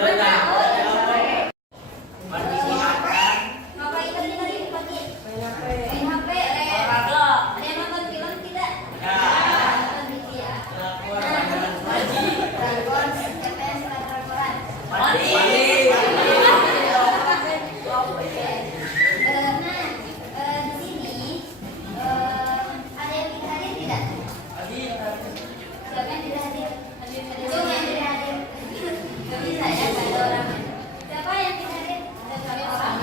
Ngapain tadi pagi? Main HP. Ada yang nonton film tidak? Nonton TV ya. Dragon, CPS, Dragonan. Di sini ada yang tidak hadir tidak? Siapa yang tidak hadir? Cung yang tidak hadir. Gak bisa ya, gak ada orangnya. Siapa yang tidak hadir? Ada orang.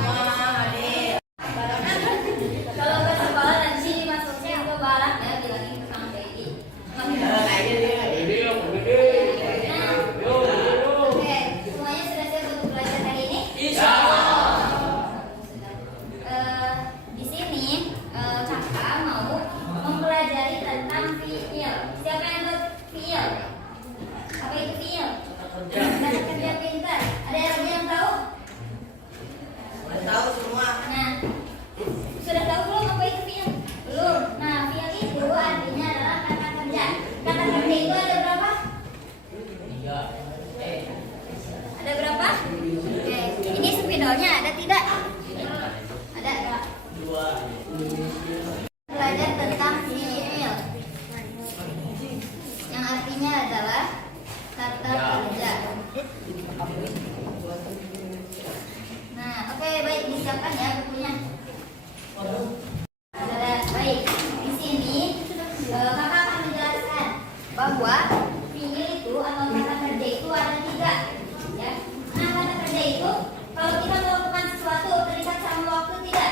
Kalau ke sekolah nanti masuknya ke barat ya, bilangin ke Kang Dedi. Oke, semuanya sudah siap untuk belajar hari ini? Di sini kakak mau mempelajari tentang fiil. Siapa yang tahu fiil? Apa itu fiil? Kata kerja pintar. Ada yang lagi yang tahu? Tahu semua. Nah, sudah tahu belum apa itu fiil? Belum. Nah, fiil itu artinya adalah kata kerja. Kata kerja itu ada berapa? Ada berapa? Oke, ini spidolnya ada tidak? Ada. Belajar tentang fiil yang artinya adalah kata kerja. Nah, oke, baik, disiapkan ya bukunya. Ada, baik. Di sini kakak akan menjelaskan bahwa fiil itu atau kata kerja itu ada 3, ya. Nah, kata kerja itu kalau kita melakukan sesuatu terikat sama waktu tidak?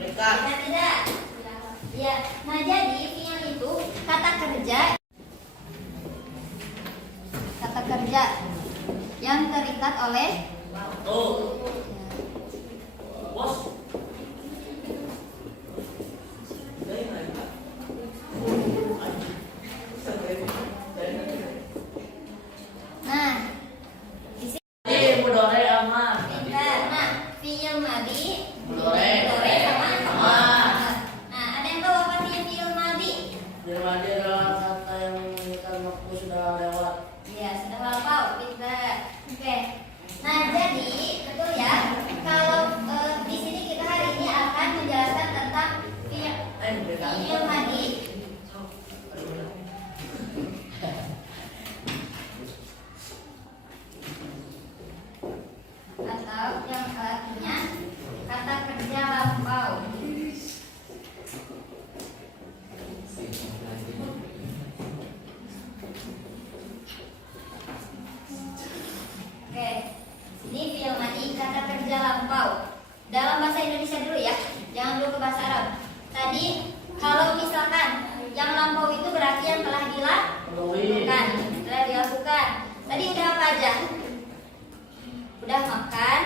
Tidak. Ya, nah jadi fiil itu kata kerja yang terikat oleh nah di sini pintar. Nah, fiil madi, mudhari sama. Nah, ada yang tahu apa sih fiil madi? Iya, sudah hafal, pintar. Oke. Nah, jadi betul ya. Kalau di sini kita hari ini akan menjelaskan tentang fiil madi. Atau yang artinya kata kerja lampau. Oke, ini fiil madi kata kerja lampau. Dalam bahasa Indonesia dulu ya, jangan dulu ke bahasa Arab. Tadi kalau misalkan yang lampau itu berarti yang telah dilakukan, Tadi udah apa aja? Udah makan,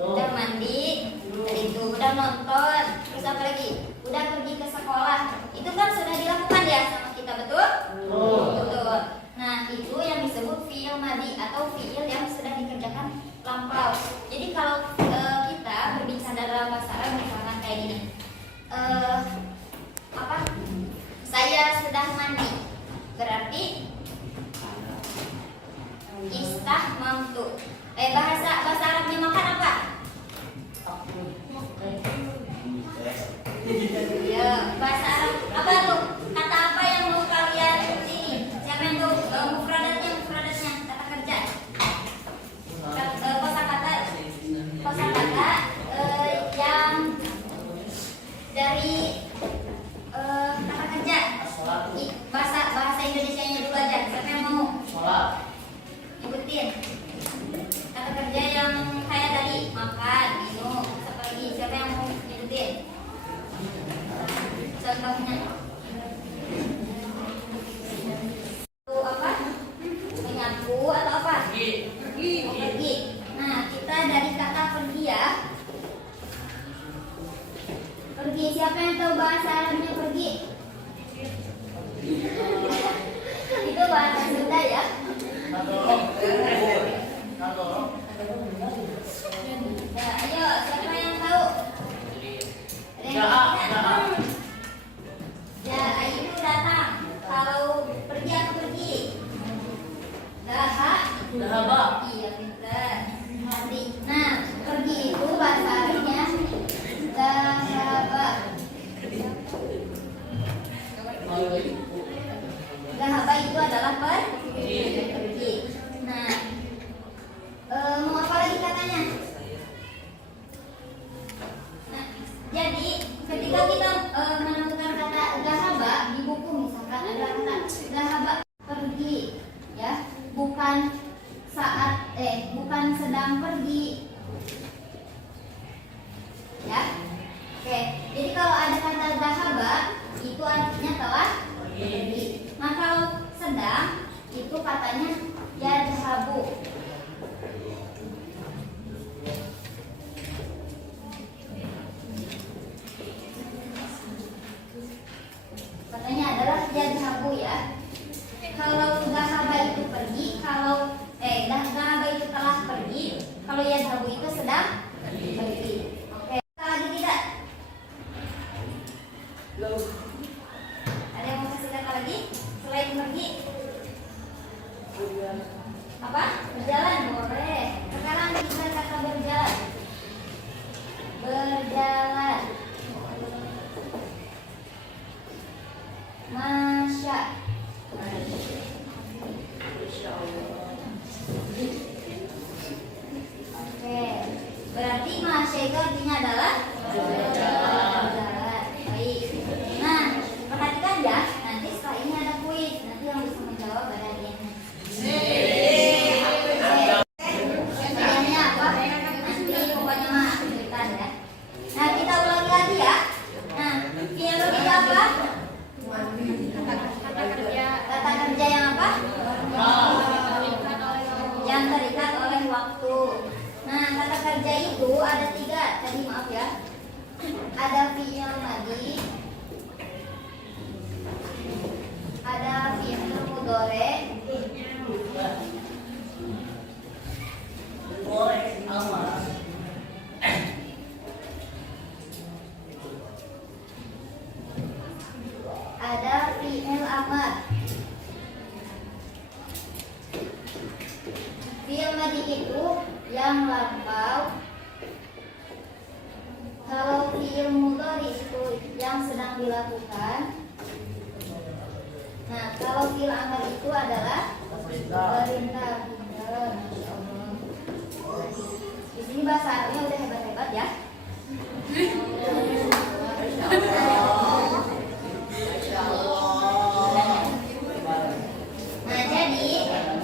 udah mandi, tadi itu udah nonton, terus apa lagi? Udah pergi ke sekolah. Itu kan sudah dilakukan ya sama kita, betul? Betul. Nah, itu yang disebut fiil madi atau fiil yang sudah dikerjakan lampau. Jadi kalau kita berbicara dalam bahasa Arab misalkan kayak gini, saya sudah mandi, berarti istahmamtu. Bahasa Arabnya makan apa? Ya, bahasa Arab apa tuh? Kata apa yang mau kalian ini? Siapa yang tahu mufradatnya kata kerja? Kosakata yang dari kata kerja. Bahasa Indonesianya dulu aja. Siapa yang mau? Nyebutin kata kerja yang kayak tadi, makan, minum, apa lagi? Siapa yang mau nyebutin? Contohnya itu apa? Menyapu atau apa? Pergi. Nah, kita dari kata pergi ya. Pergi, siapa yang tahu bahasa Arabnya pergi? Itu bahasa Sunda ya. Ya, ayo, siapa yang tahu? Ya, itu datang. Kalau pergi aku pergi. Daha. Iya, pintar. Nanti, nah, pergi itu bahasa Arabnya dahaba. Dahaba itu adalah pergi. Nah, mau apa lagi katanya? Nah, jadi ketika kita menemukan kata dahaba di buku misalkan ada kata dahaba pergi, ya, bukan sedang pergi, ya. Oke, jadi kalau ada kata dahaba itu artinya telah pergi. Nah, kalau sedang itu katanya yadhabu. Katanya adalah yadhabu, ya. Kalau dahaba itu pergi, dahaba itu telah pergi, kalau yadhabu itu sedang pergi. Oke, lagi tidak? Ada yang mau kasih kata lagi selain pergi? Apa? Berjalan, boleh. Sekarang kita kata berjalan. Berjalan. Masya. Oke, berarti masya itu artinya adalah berjalan. Baik. Nah, perhatikan ya, nanti setelah ini ada kuis. Nanti yang bisa menjawab ada dia. Pertanyaannya apa? Nanti pokoknya mah cerita ya. Nah, kita ulangi lagi ya. Nah, dialog itu apa? Kata kerja yang apa? Yang terikat oleh waktu. Nah, kata kerja itu ada 3. Tadi maaf ya. Ada fi'il madhi, ada fi'il mudhari, ada fi'il amar. Fi'il madhi itu yang lampau. Kalau fi'il mudhari itu yang sedang dilakukan. Nah, kalau fi'il amar itu adalah perintah. Masya Allah. Di sini bahasa Arabnya udah hebat-hebat ya. Nah, jadi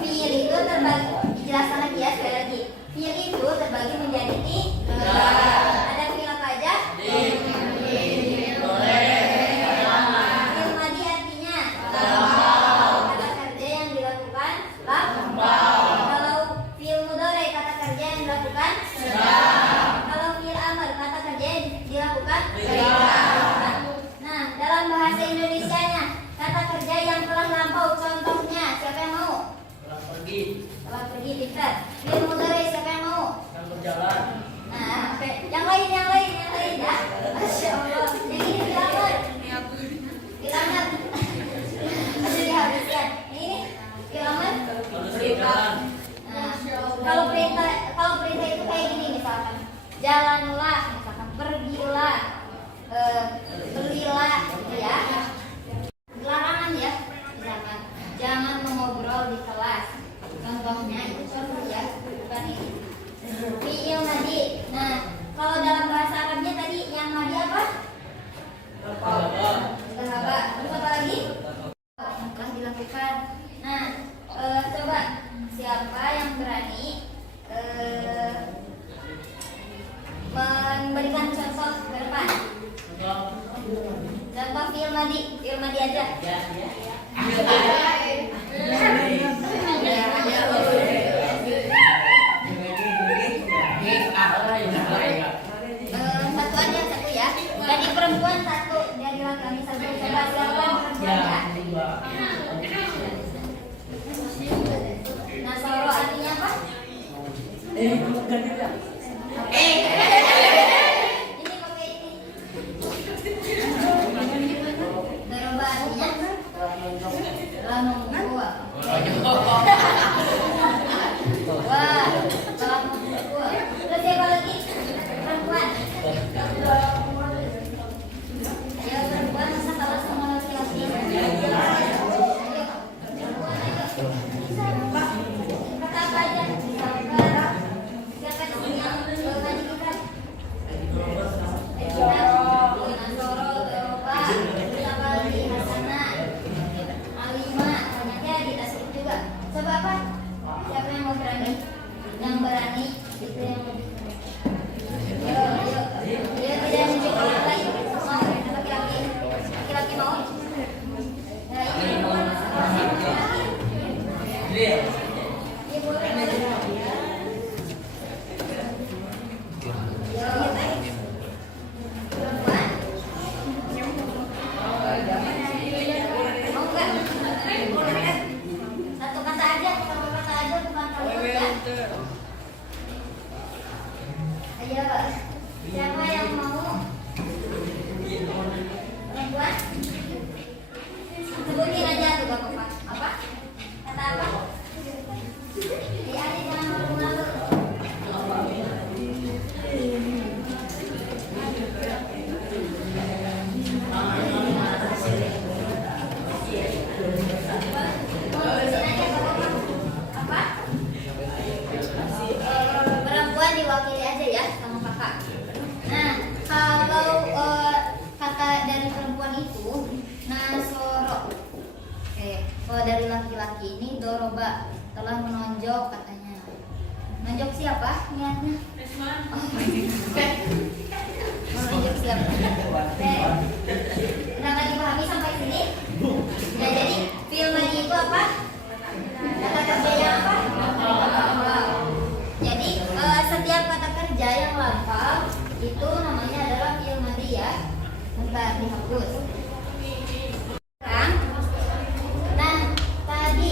fi'il itu terbagi, dijelaskan lagi ya sekali lagi. Fi'il itu terbagi menjadi 3. Ada fi'il apa aja? Fi'il madhi artinya kata kerja yang dilakukan lampau. Kalau fi'il mudhari kata kerja yang dilakukan sedang. Kalau fi'il amar kata kerja yang dilakukan perintah. Nah, dalam bahasa Indonesianya kata kerja yang telah lampau contohnya siapa yang mau? Telah pergi kita. Fi'il mudhari siapa yang mau? Berjalan. Nah, oke. Yang lain ya. Masya Allah. Yang ini dilamar. Sudah dihabiskan. Yang ini dilamar. Nah, kalau perintah itu kayak gini misalkan. Jalanlah, misalkan pergilah, belilah, gitu ya. Larangan ya, misalkan jangan mengobrol di kelas. Contohnya itu contoh ya, bukan ini. Fi'il madhi. Nah, kalau dalam bahasa Arabnya tadi yang madhi apa? Dahaba. Terus apa lagi? Telah dilakukan. Nah, coba siapa yang berani memberikan contoh ke depan? Contoh fi'il madhi aja. Satu ya. Dari perempuan 1, dari laki-laki 1. Coba siapa yang perempuan ya? Nasoro artinya apa? Ini pakai ini. Daroba artinya telah memukul. Ayo, siapa yang mau? Perempuan? Sebutin aja tuh Bapak. Apa? Kata apa? Di adik jangan malu-malu. Perempuan diwakili aja ya sama kakak. Nah, kalau kata dari perempuan itu nasoro. Oke, kalau dari laki-laki ini doroba, telah menonjok katanya. Menonjok siapa niatnya? Oh, menonjok siapa? Oke. Udah nggak dipahami sampai sini? Ya, jadi film itu apa? Kata kerja yang apa? Jadi setiap kata kerja yang lampau itu namanya adalah fi'il madhi ya. Bentar dihapus. Sekarang, nah tadi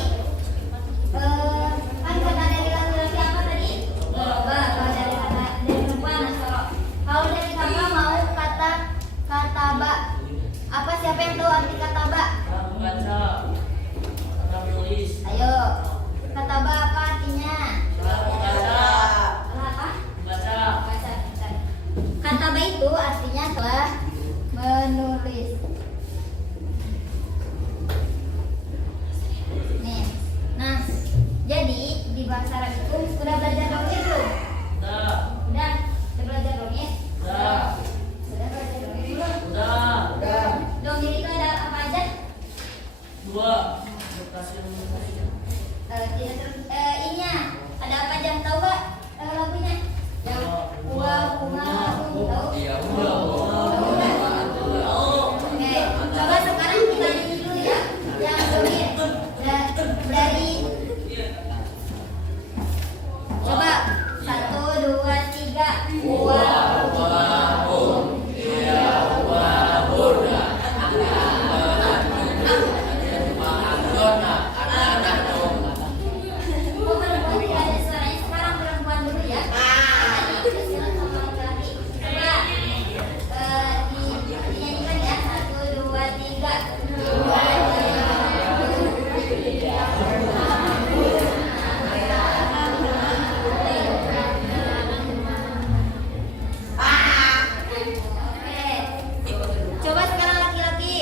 kan kata dari laki-laki apa tadi? Doroba. Kalau dari kata dari perempuan nasoro. Kalau dari kakak mau kata kataba. Apa siapa yang tahu arti kataba? Membaca, kata menulis. Ayo, kataba apa artinya? Membaca, Apa? membaca. Baca, bentar. Kataba itu artinya telah menulis. Nih, nah, jadi di bahasa Arab itu sudah belajar dongeng belum? Udah, Udah belajar dongeng? udah, Sudah belajar dongeng belum? udah. Dongeng itu ada apa aja? Dua, lokasi Ininya ada apa aja? Tahu gak lagunya? Yang bunga tahu? Iya, udah. Oke, coba sekarang kita nyanyi dulu ya. Yang dongeng dari coba 1, 2, 3. Oh, perempuan tidak ada suaranya. Sekarang perempuan dulu ya. Tadi silang sama laki-laki. Coba dinyanyikan ya. 1, 2, 3. Oke. Coba sekarang laki-laki.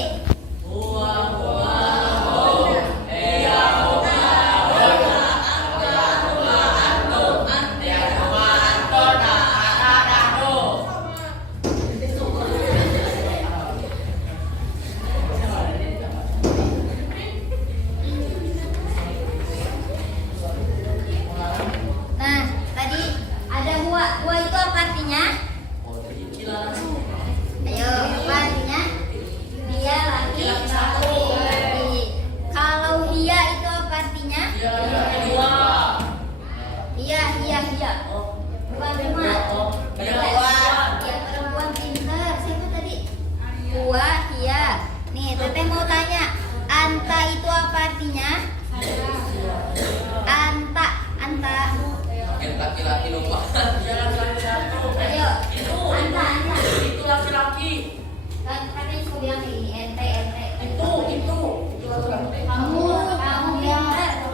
Nah, tadi ada huwa. Huwa itu apa artinya? Ayo, apa artinya? Dia laki satu. Kalau hiya itu apa artinya? Hiya. Bukan rumah. Ya, perempuan pintar. Siapa tadi? Huwa, hiya. Nih, teteh mau tanya. Anta itu apa artinya? Anta. Laki-laki lupa. Ayo, anta. Itu laki-laki. Katanya suka bilang ini ente. Itu. Kamu bilang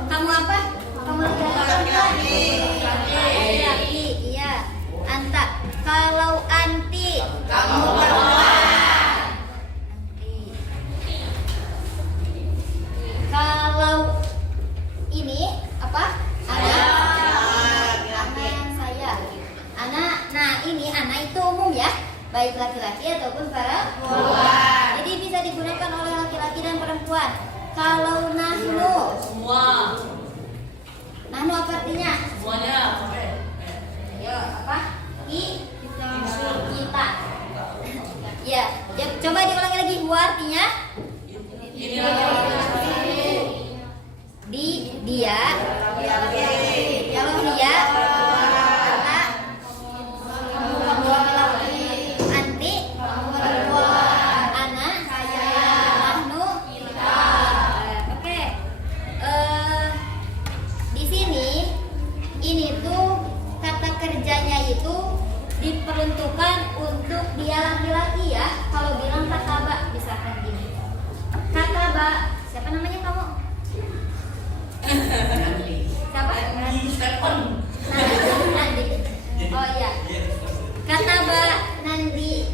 kamu apa? Kamu laki-laki. Laki-laki, iya. Anta. Kalau anti, kamu perempuan. Kalau ini apa? Saya. Anak. Nah, ini anak itu umum ya. Baik laki-laki ataupun perempuan. Jadi bisa digunakan oleh laki-laki dan perempuan. Kalau nahnu, Semua. nahnu apa artinya? Semuanya. Ayo, apa? Kita. Ya, coba diulangi lagi. Huwa artinya? Ini laki-laki. Dia. Kalau dia, anta. Anti. Ana. Nahnu. Oke. Di sini ini peruntukan untuk dia laki-laki ya. Kalau bilang kataba misalkan gini. Kataba, siapa namanya kamu? Siapa? Stephen. Nandi. Oh iya. Kataba Nandi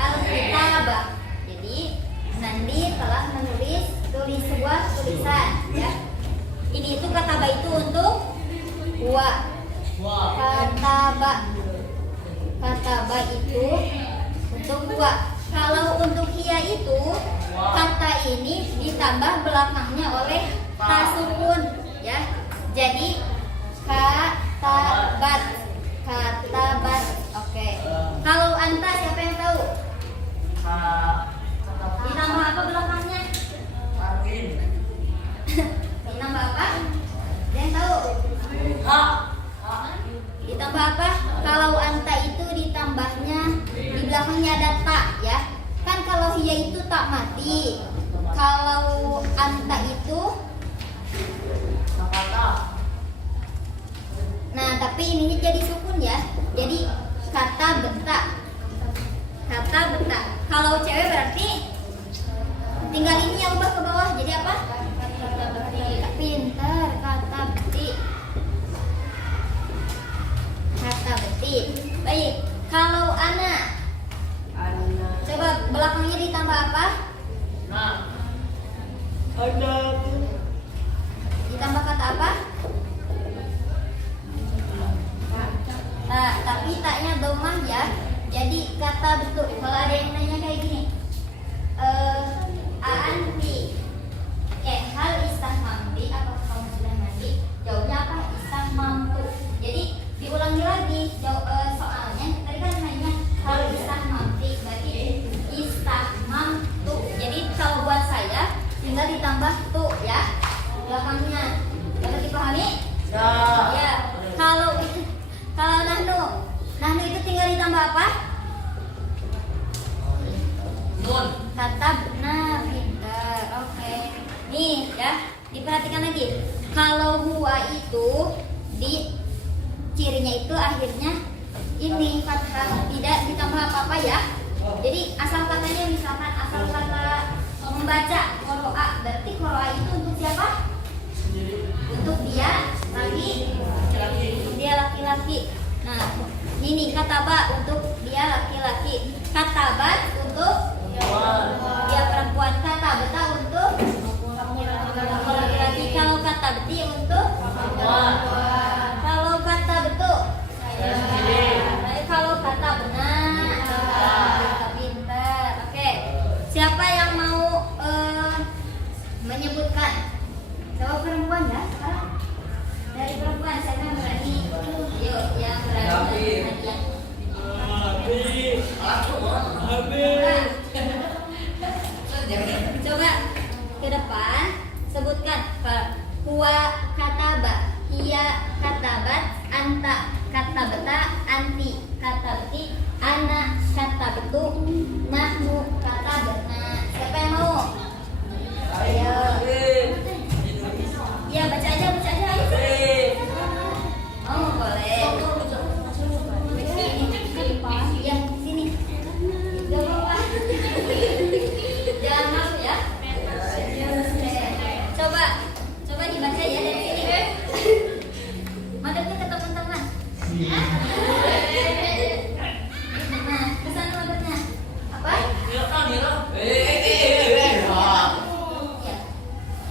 al-kitaba. Jadi Nandi telah menulis sebuah tulisan ya. Ini itu kataba itu untuk wa. Kataba itu untuk wa. Kalau untuk hiya itu kata ini ditambah belakangnya oleh tasukun ya. Jadi katabat. Oke. Kalau anta siapa yang tahu? Ditambah apa belakangnya? Ditambah apa? Ada yang tahu? Ditambah apa? Kalau anta itu ditambahnya di belakangnya ada tak ya. Kan kalau hiya itu tak mati. Kalau anta itu nah tapi ininya jadi sukun ya. Jadi kata beta. Kalau cewek berarti tinggal ini yang ubah ke bawah jadi apa? Pintar, kata beti. Baik, kalau anak coba belakangnya ditambah apa? Ditambah kata apa? Nah, tapi taknya domah ya. Jadi kata betul. Kalau ada yang nanya kayak gini, Aanti, hal istahmamti, apakah kamu sudah mandi? Jawabnya apa? Istahmamtu. Jadi diulangi lagi soalnya. Tadi kan nanya hal istahmamti, berarti istahmamtu. Jadi kalau buat saya tinggal ditambah tu ya belakangnya. Dapat dipahami? Ya. Kalau nahnu itu tinggal ditambah apa? Nun. Katabna, pintar. Oke. Nih ya, diperhatikan lagi. Kalau huwa itu di cirinya itu akhirnya ini fathah, tidak ditambah apa-apa ya. Jadi asal katanya misalkan asal kata membaca qoro'a, berarti qoro'a itu untuk siapa? Untuk dia laki-laki. Nah, ini kataba untuk dia laki-laki. Katabat untuk dia perempuan. Kata beta untuk laki-laki. Kalau kata beti untuk kalau kata betul. Kalau kata benar. Pintar. Oke. Siapa yang mau menyebutkan? Coba perempuan ya sekarang. Dari perempuan siapa yang berani? Yuk, yang berani. Coba ke depan sebutkan huwa kataba, hiya katabat, anta katabata, anti katabti, ana katabetu, nahnu katabatna. Siapa yang mau? Ayo. Ya baca aja ayo. Oh boleh. Ya sini. Gak apa-apa. Jangan malu ya. Coba dibaca ya dari sini. Madepnya ke teman-teman. Nah, kesana madepnya. Apa?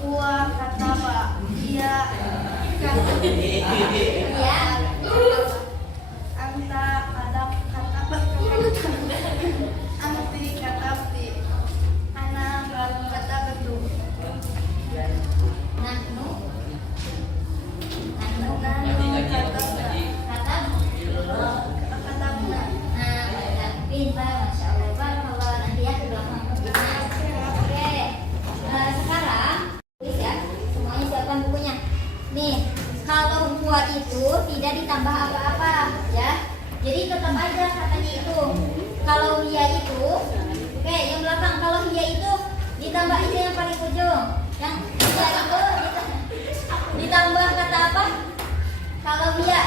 Huwa kataba, dia kataba, Ya. anta kataba, anti katabti, ana katabatu, Nahnu katabna, katabna. Nah, pintar, masya Allah. Barakallah. Nanti ya di belakang. Oke. Sekarang, tulis ya. Semuanya siapkan bukunya. Nih, kalau huwa itu tidak ditambah apa-apa, ya. Jadi tetap aja katanya itu. Kalau hiya itu, oke, yang belakang. Kalau hiya itu ditambah aja yang paling ujung. Yang hiya itu ditambah kata apa? Kalau hiya.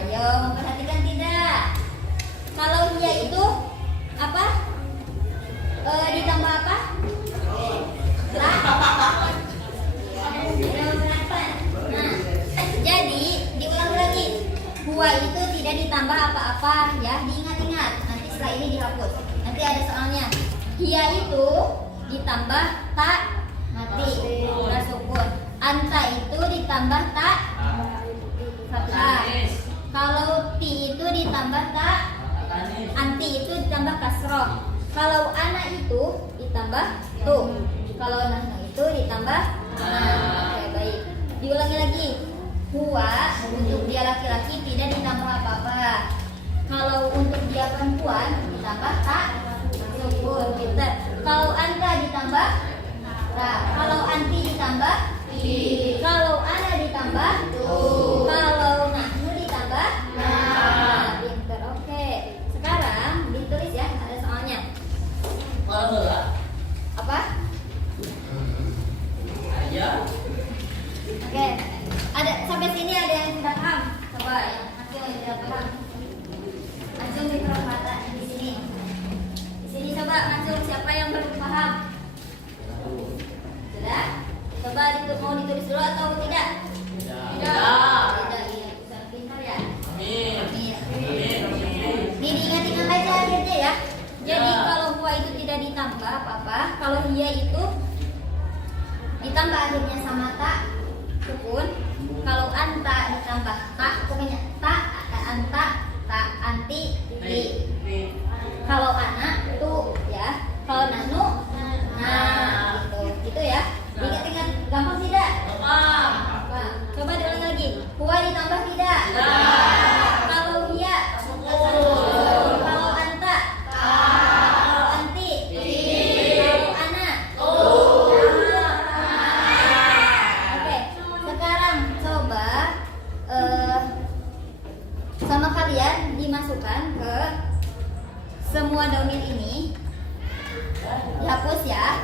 Ayo, memperhatikan tidak? Huwa itu tidak ditambah apa-apa ya, diingat-ingat. Nanti setelah ini dihapus. Nanti ada soalnya. Hiya itu ditambah tak mati, udah sukun. Anta itu ditambah tak fathah. Kalau ti itu ditambah tak, anti itu ditambah kasroh. Kalau anak itu ditambah tu. Kalau nahnu itu ditambah nah. Oke, baik. Diulangi lagi. Huwa untuk dia laki-laki tidak ditambah apa-apa. Kalau untuk dia perempuan ditambah tak sukun. Pintar. Kalau anta ditambah tak. Kalau anti ditambah ti. Kalau ana ditambah tu. Kalau nahnu ditambah nah. Pintar. Oke. Sekarang ditulis ya, ada soalnya. Apa? Ayo. Oke. Ada sampai sini ada yang tidak paham? Coba yang tidak paham. Langsung di perempatan di sini. Di sini coba langsung siapa yang belum paham? Sudah? Coba mau ditulis dulu atau tidak? Tidak. Iya, bisa pintar ya. Amin. Ini diingat-ingat aja akhirnya ya. Jadi kalau huwa itu tidak ditambah apa-apa, kalau hiya itu ditambah akhirnya sama tak sukun. Kalau anta ditambah tak, pokoknya tak, anta, tak, anti, ti. Kalau anak tu ya, kalau nahnu nah gitu ya. Ingat-ingat gampang tidak? Gampang. Coba diulang lagi. Huwa ditambah tidak? Kalau hiya kalau anta kalau anti kalau anak Oke, sekarang coba sama kalian dimasukkan ke semua domir ini, dihapus ya.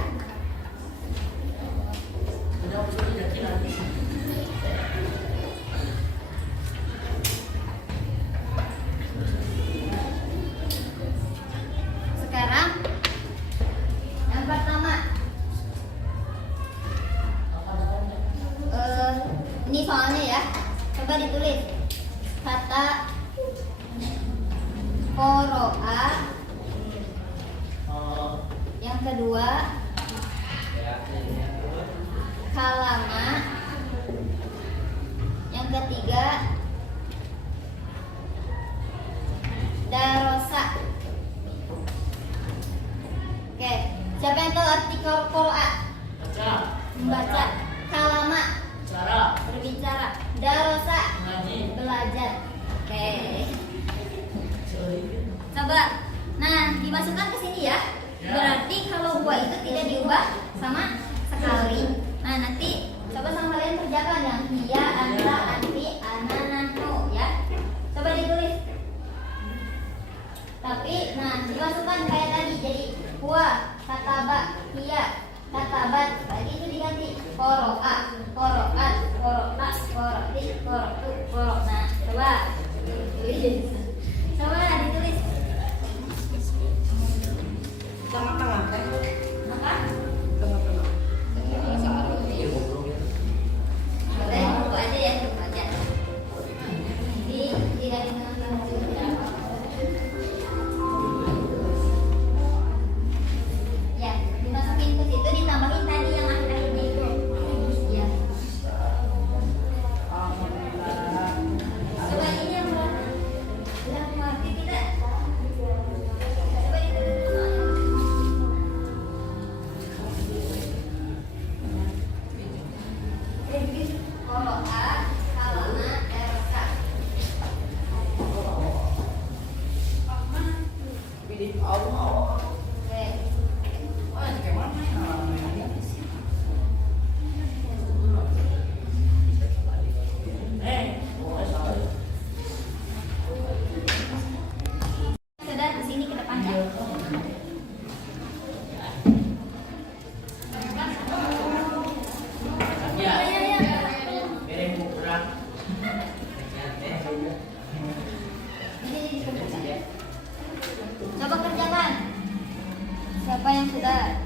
Sekarang yang pertama ini soalnya ya, coba ditulis kata koro'a. Yang kedua kalama. Yang ketiga darosa. Oke, siapa yang tahu arti koro'a? Membaca. Kalama berbicara. Darosa belajar. Oke. Coba, nah dimasukkan ke sini ya. Berarti kalau huwa itu tidak diubah sama sekali. Nah nanti coba sama kalian kerjakan yang hiya, anta, anti, ana, nahnu ya. Coba ditulis. Tapi, nah dimasukkan kayak tadi. Jadi huwa, kataba, hiya, katabat. Tadi itu diganti koro'a, koro'at, koro'ta, koro'ti, koro'tu, koro'na. Coba ditulis. Coba ditulis. Tengah-tengah kan? Apa? Tengah-tengah. Boleh buku aja ya, buku aja. Jadi tidak di tengah-tengah juga. Ya, dimasukin ke situ, ditambahin tadi yang akhir-akhirnya itu. Ya. Coba ini yang berapa? Sudah mengerti tidak? Coba ditulis. Koro'a, kalama, darosa. Oke. Sudah ke sini ke depannya. Coba kerjakan. Siapa yang sudah?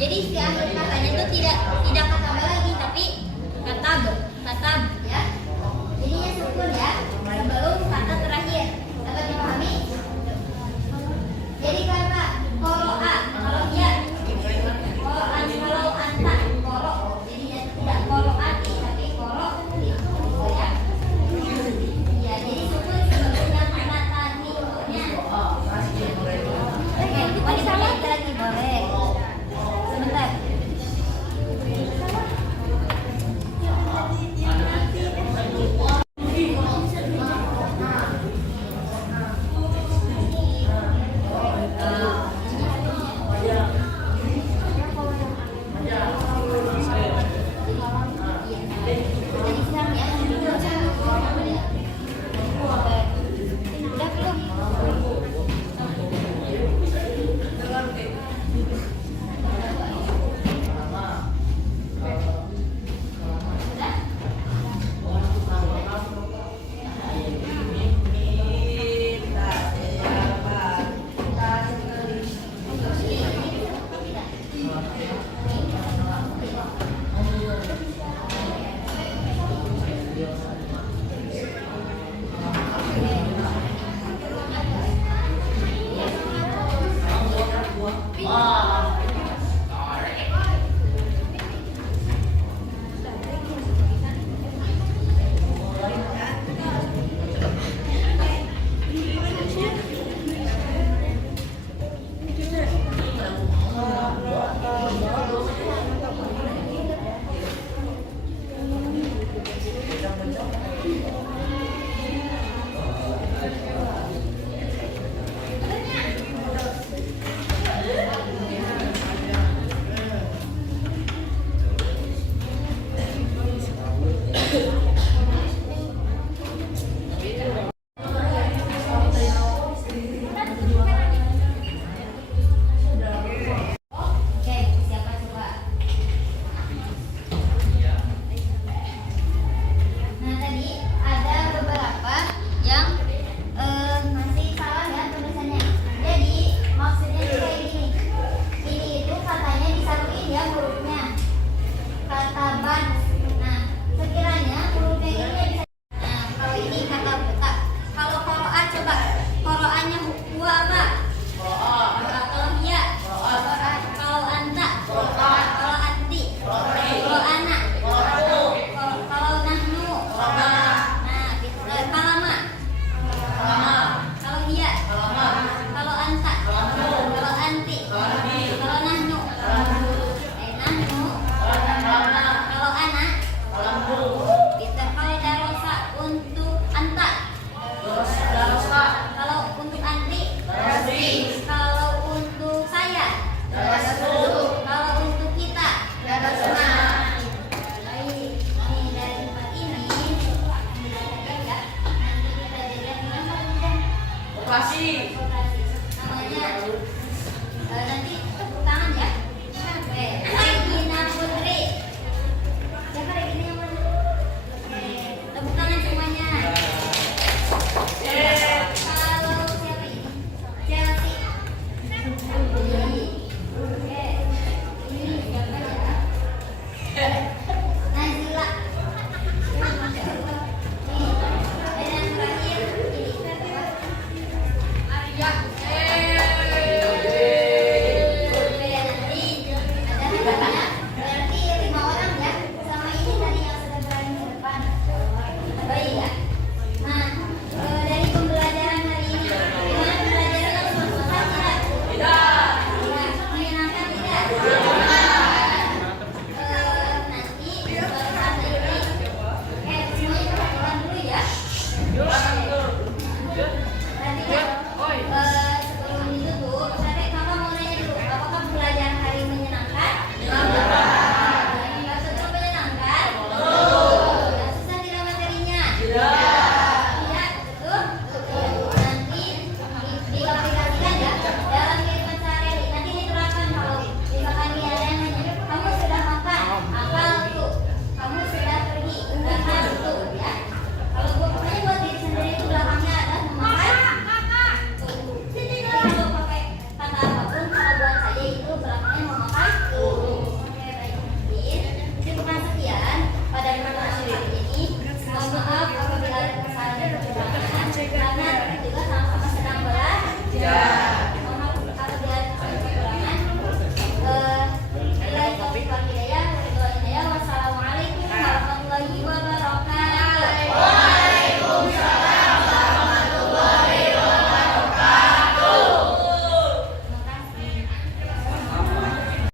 Jadi di akhir katanya itu tidak katab lagi tapi katab ya.